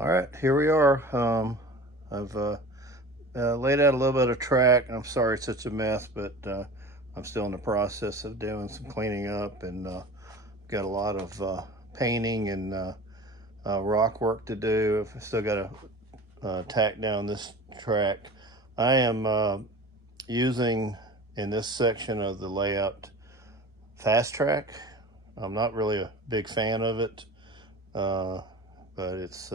All right, here we are. I've laid out a little bit of track. I'm sorry it's such a mess, but I'm still in the process of doing some cleaning up, and got a lot of painting and rock work to do. I've still got to tack down this track. I am using in this section of the layout fast track. I'm not really a big fan of it, but it's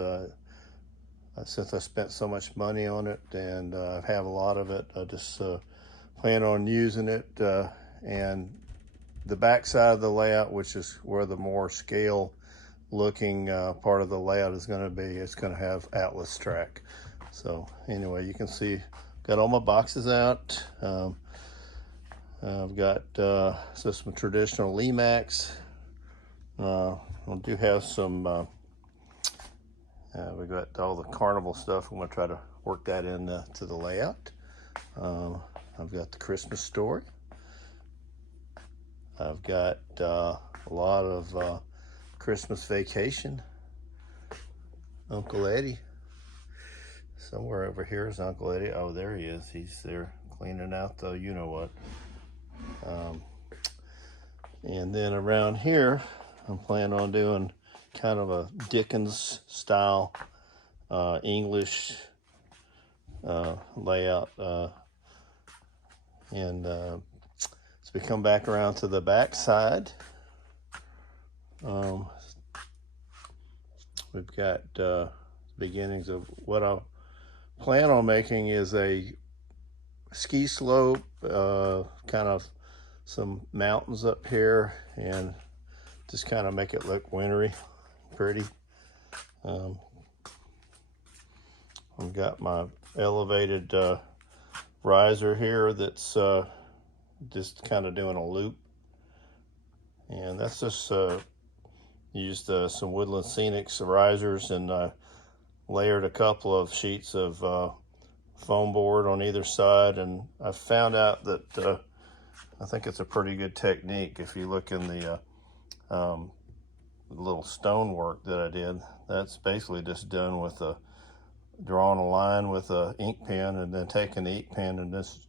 since I spent so much money on it and I have a lot of it, I just plan on using it. And the back side of the layout, which is where the more scale looking part of the layout is going to be, it's going to have Atlas track. So anyway, you can see got all my boxes out. I've got some traditional Lemax. I do have some we got all the carnival stuff. I'm going to try to work that in to the layout. I've got the Christmas story. I've got a lot of Christmas vacation. Uncle Eddie. Somewhere over here is Uncle Eddie. Oh, there he is. He's there cleaning out the you-know-what. And then around here, I'm planning on doing kind of a Dickens style English layout. And as we come back around to the back side, we've got beginnings of what I plan on making is a ski slope, kind of some mountains up here, and just kind of make it look wintry, pretty. I've got my elevated riser here that's just kind of doing a loop, and that's just used some Woodland Scenics risers, and layered a couple of sheets of foam board on either side. And I found out that I think it's a pretty good technique. If you look in the little stonework that I did, that's basically just done with drawing a line with a ink pen, and then taking the ink pen and just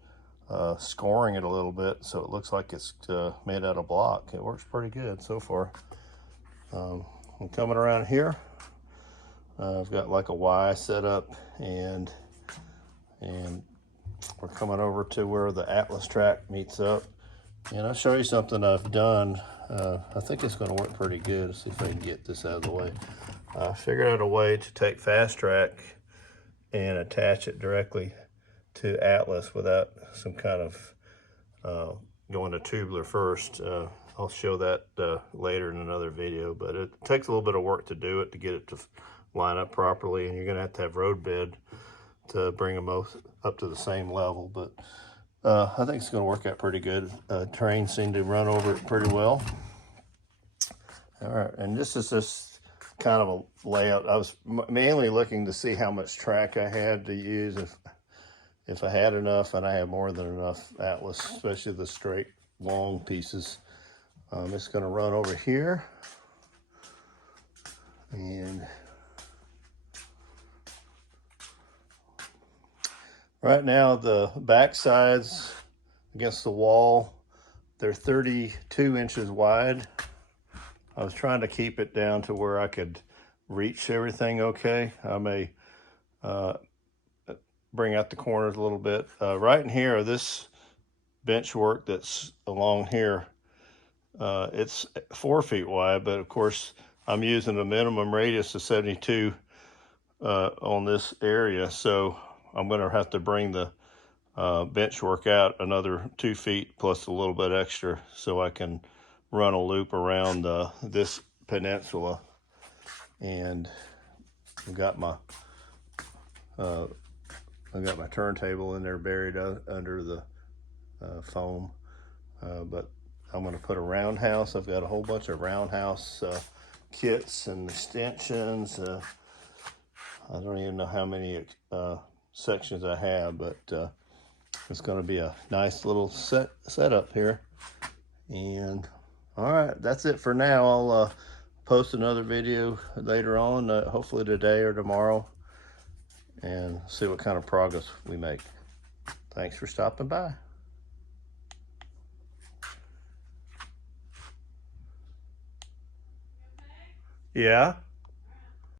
scoring it a little bit so it looks like it's made out of block. It works pretty good so far. I'm coming around here. I've got like a Y set up, and we're coming over to where the Atlas track meets up. And I'll show you something I've done. I think it's going to work pretty good. Let's see if I can get this out of the way. I figured out a way to take fast track and attach it directly to Atlas without some kind of going to tubular first. I'll show that later in another video, but it takes a little bit of work to do it, to get it to line up properly, and you're going to have road bed to bring them both up to the same level. But I think it's going to work out pretty good. Trains seem to run over it pretty well. All right, and this is just kind of a layout. I was mainly looking to see how much track I had to use, if I had enough, and I have more than enough Atlas, especially the straight long pieces. It's going to run over here, and right now the back sides against the wall, they're 32 inches wide. I was trying to keep it down to where I could reach everything okay. I may bring out the corners a little bit. Right in here, this bench work that's along here, it's 4 feet wide, but of course I'm using a minimum radius of 72 on this area, so I'm going to have to bring the bench work out another 2 feet plus a little bit extra, so I can run a loop around this peninsula. And I've got my turntable in there buried under the foam, but I'm going to put a roundhouse. I've got a whole bunch of roundhouse kits and extensions. I don't even know how many sections I have, but it's going to be a nice little setup here. And all right, that's it for now. I'll post another video later on, hopefully today or tomorrow, and see what kind of progress we make. Thanks for stopping by. Yeah.